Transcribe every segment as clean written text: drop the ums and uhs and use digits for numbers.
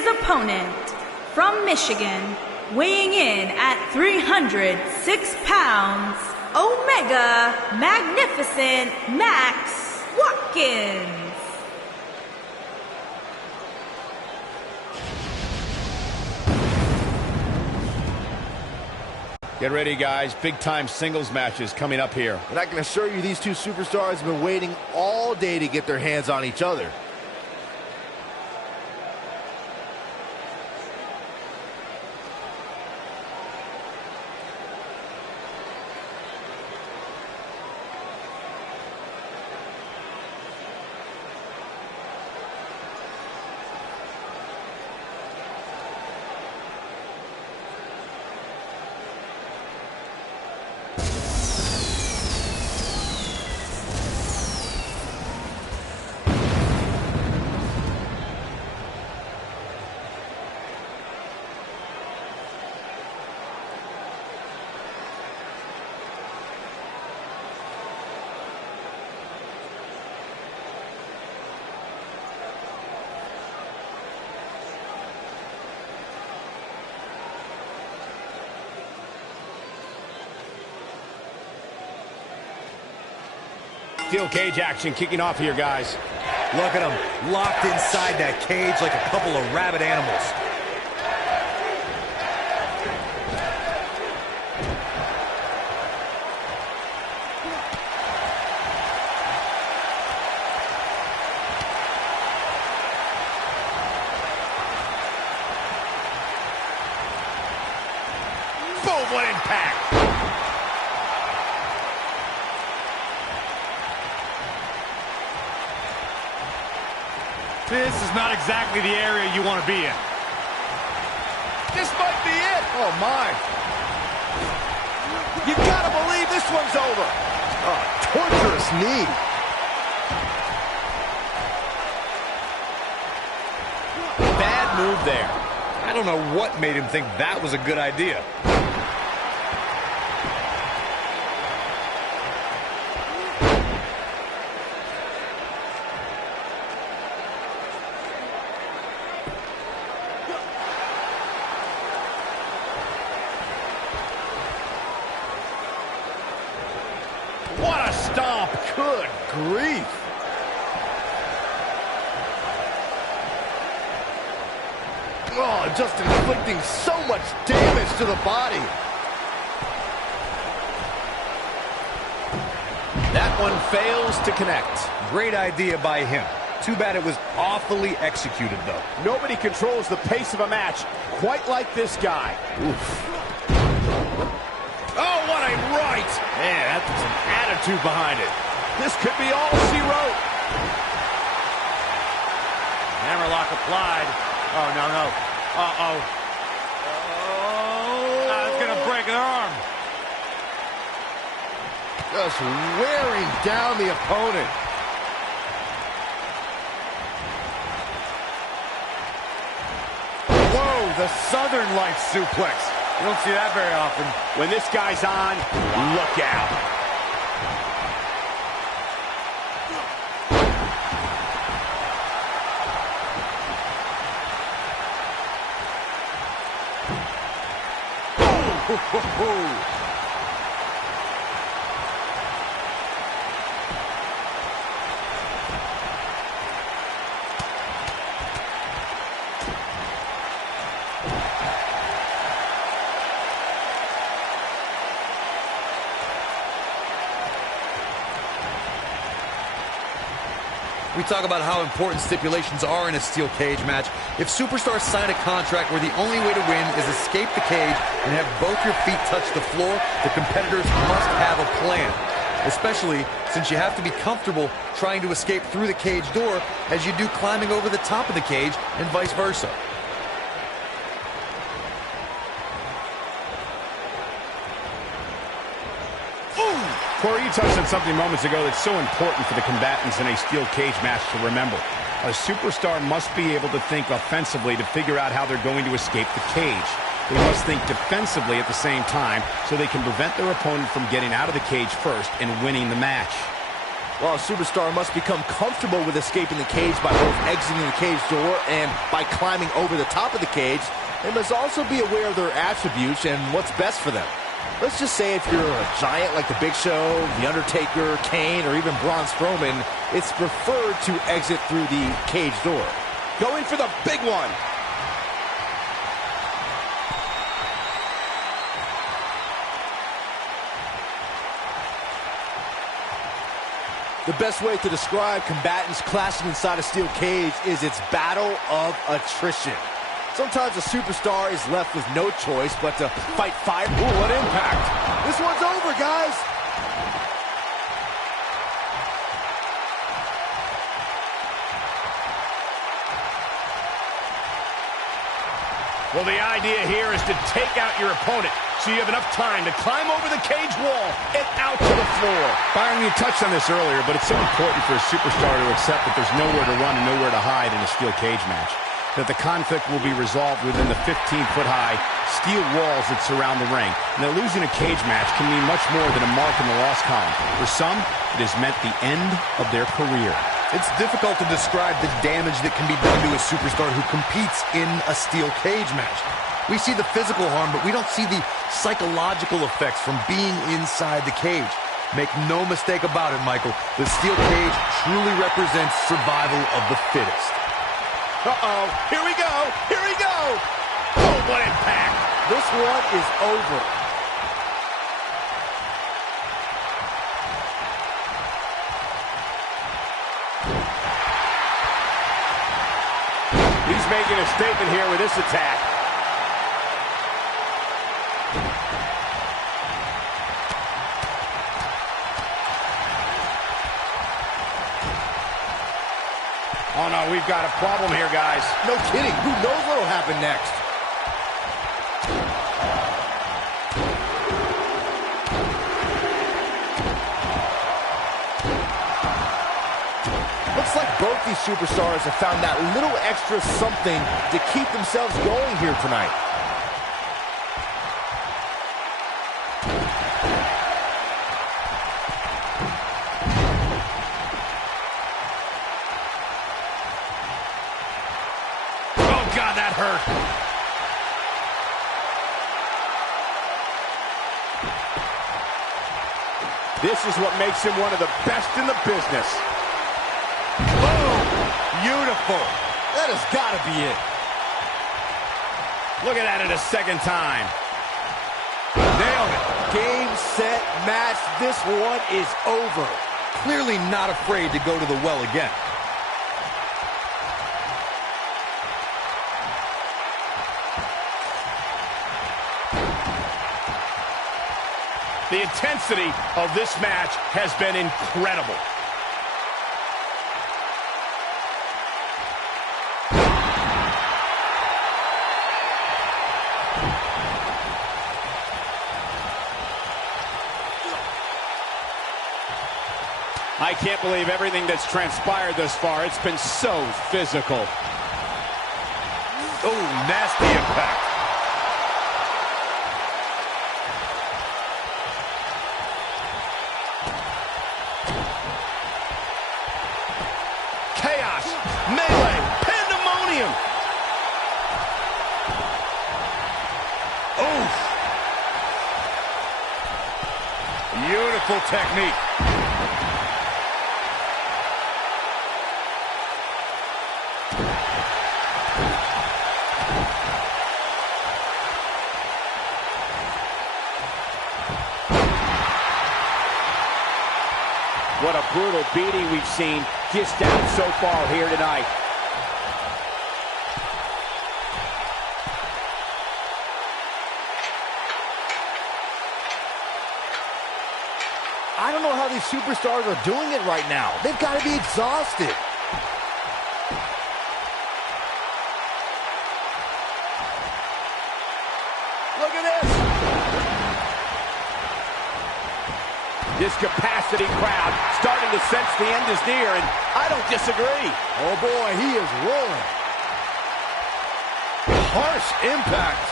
his opponent, from Michigan, weighing in at 306 pounds, Omega Magnificent Max Watkins. Get ready, guys. Big-time singles matches coming up here. And I can assure you these two superstars have been waiting all day to get their hands on each other. Steel cage action kicking off here, guys. Look at them, locked inside that cage like a couple of rabid animals. Boom, what impact! This is not exactly the area you want to be in. This might be it. Oh, my. You gotta believe this one's over. Oh, torturous knee. Bad move there. I don't know what made him think that was a good idea. What a stomp. Good grief. Oh, just inflicting so much damage to the body. That one fails to connect. Great idea by him. Too bad it was awfully executed, though. Nobody controls the pace of a match quite like this guy. Oof. Oh, what a right! Man, that's some attitude behind it. This could be all she wrote. Hammerlock applied. Oh, no, no. Uh-oh. It's going to break an arm. Just wearing down the opponent. Whoa, the Southern Lights suplex. You don't see that very often. When this guy's on, look out. We talk about how important stipulations are in a steel cage match. If superstars sign a contract where the only way to win is escape the cage and have both your feet touch the floor, the competitors must have a plan. Especially since you have to be comfortable trying to escape through the cage door as you do climbing over the top of the cage and vice versa. Corey, you touched on something moments ago that's so important for the combatants in a steel cage match to remember. A superstar must be able to think offensively to figure out how they're going to escape the cage. They must think defensively at the same time so they can prevent their opponent from getting out of the cage first and winning the match. Well, a superstar must become comfortable with escaping the cage by both exiting the cage door and by climbing over the top of the cage. They must also be aware of their attributes and what's best for them. Let's just say if you're a giant like The Big Show, The Undertaker, Kane, or even Braun Strowman, it's preferred to exit through the cage door. Going for the big one. The best way to describe combatants clashing inside a steel cage is its battle of attrition. Sometimes a superstar is left with no choice but to fight fire. Ooh, what impact. This one's over, guys. Well, the idea here is to take out your opponent so you have enough time to climb over the cage wall and out to the floor. Byron, you touched on this earlier, but it's so important for a superstar to accept that there's nowhere to run and nowhere to hide in a steel cage match. That the conflict will be resolved within the 15-foot-high steel walls that surround the ring. And that losing a cage match can mean much more than a mark in the loss column. For some, it has meant the end of their career. It's difficult to describe the damage that can be done to a superstar who competes in a steel cage match. We see the physical harm, but we don't see the psychological effects from being inside the cage. Make no mistake about it, Michael. The steel cage truly represents survival of the fittest. Uh-oh. Here we go. Here we go. Oh, what impact. This one is over. He's making a statement here with this attack. Oh, no, we've got a problem here, guys. No kidding. Who knows what will happen next? Looks like both these superstars have found that little extra something to keep themselves going here tonight. Oh, God, that hurt. This is what makes him one of the best in the business. Beautiful. That has got to be it. Look at that in a second time. Nailed it. Game, set, match. This one is over. Clearly not afraid to go to the well again. The intensity of this match has been incredible. I can't believe everything that's transpired thus far. It's been so physical. Oh, nasty impact. Chaos, melee, pandemonium. Oh. Beautiful technique. What a brutal beating we've seen just down so far here tonight. I don't know how these superstars are doing it right now. They've got to be exhausted. Look at this. This capacity crowd starting to sense the end is near, and I don't disagree. Oh boy, he is rolling. Harsh impact.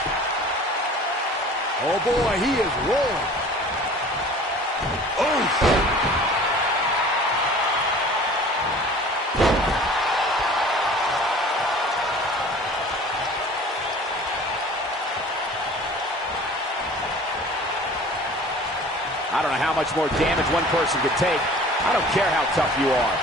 Oh boy, he is rolling. Oh. I don't know how much more damage one person could take. I don't care how tough you are.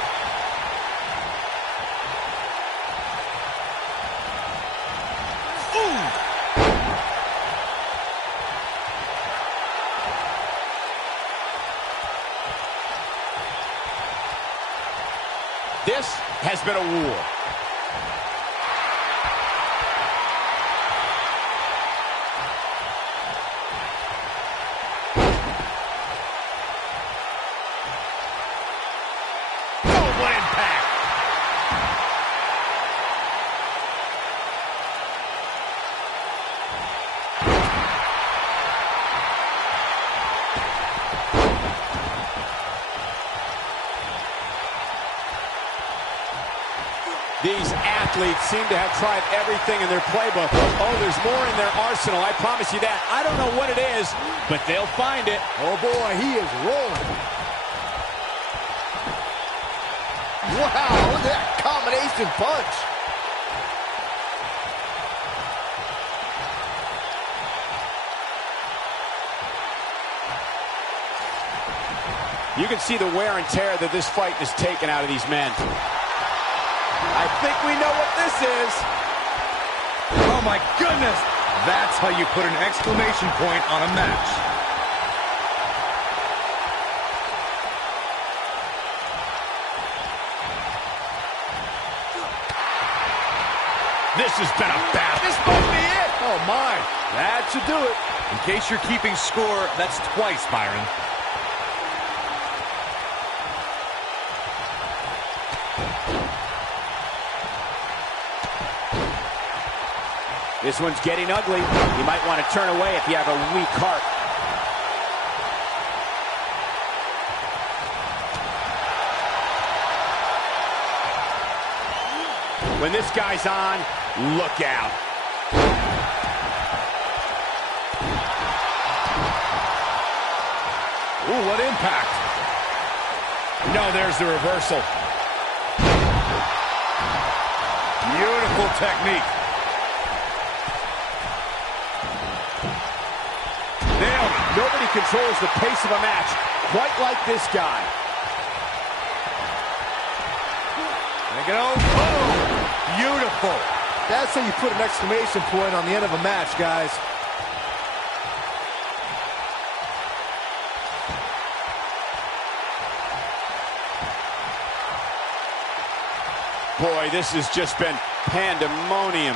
This has been a war. Oh, what impact! These athletes seem to have tried everything in their playbook. Oh, there's more in their arsenal, I promise you that. I don't know what it is, but they'll find it. Oh, boy, he is rolling. Wow, look at that combination punch. You can see the wear and tear that this fight has taken out of these men. I think we know what this is. Oh, my goodness. That's how you put an exclamation point on a match. This has been a battle. This might be it. Oh, my. That should do it. In case you're keeping score, that's twice, Byron. This one's getting ugly. You might want to turn away if you have a weak heart. When this guy's on, look out. Ooh, what impact. No, there's the reversal. Beautiful technique. Nobody controls the pace of a match quite like this guy. Make it over. Oh, beautiful. That's how you put an exclamation point on the end of a match, guys. Boy, this has just been pandemonium.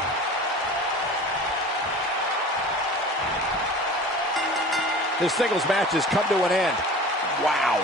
This singles match has come to an end. Wow.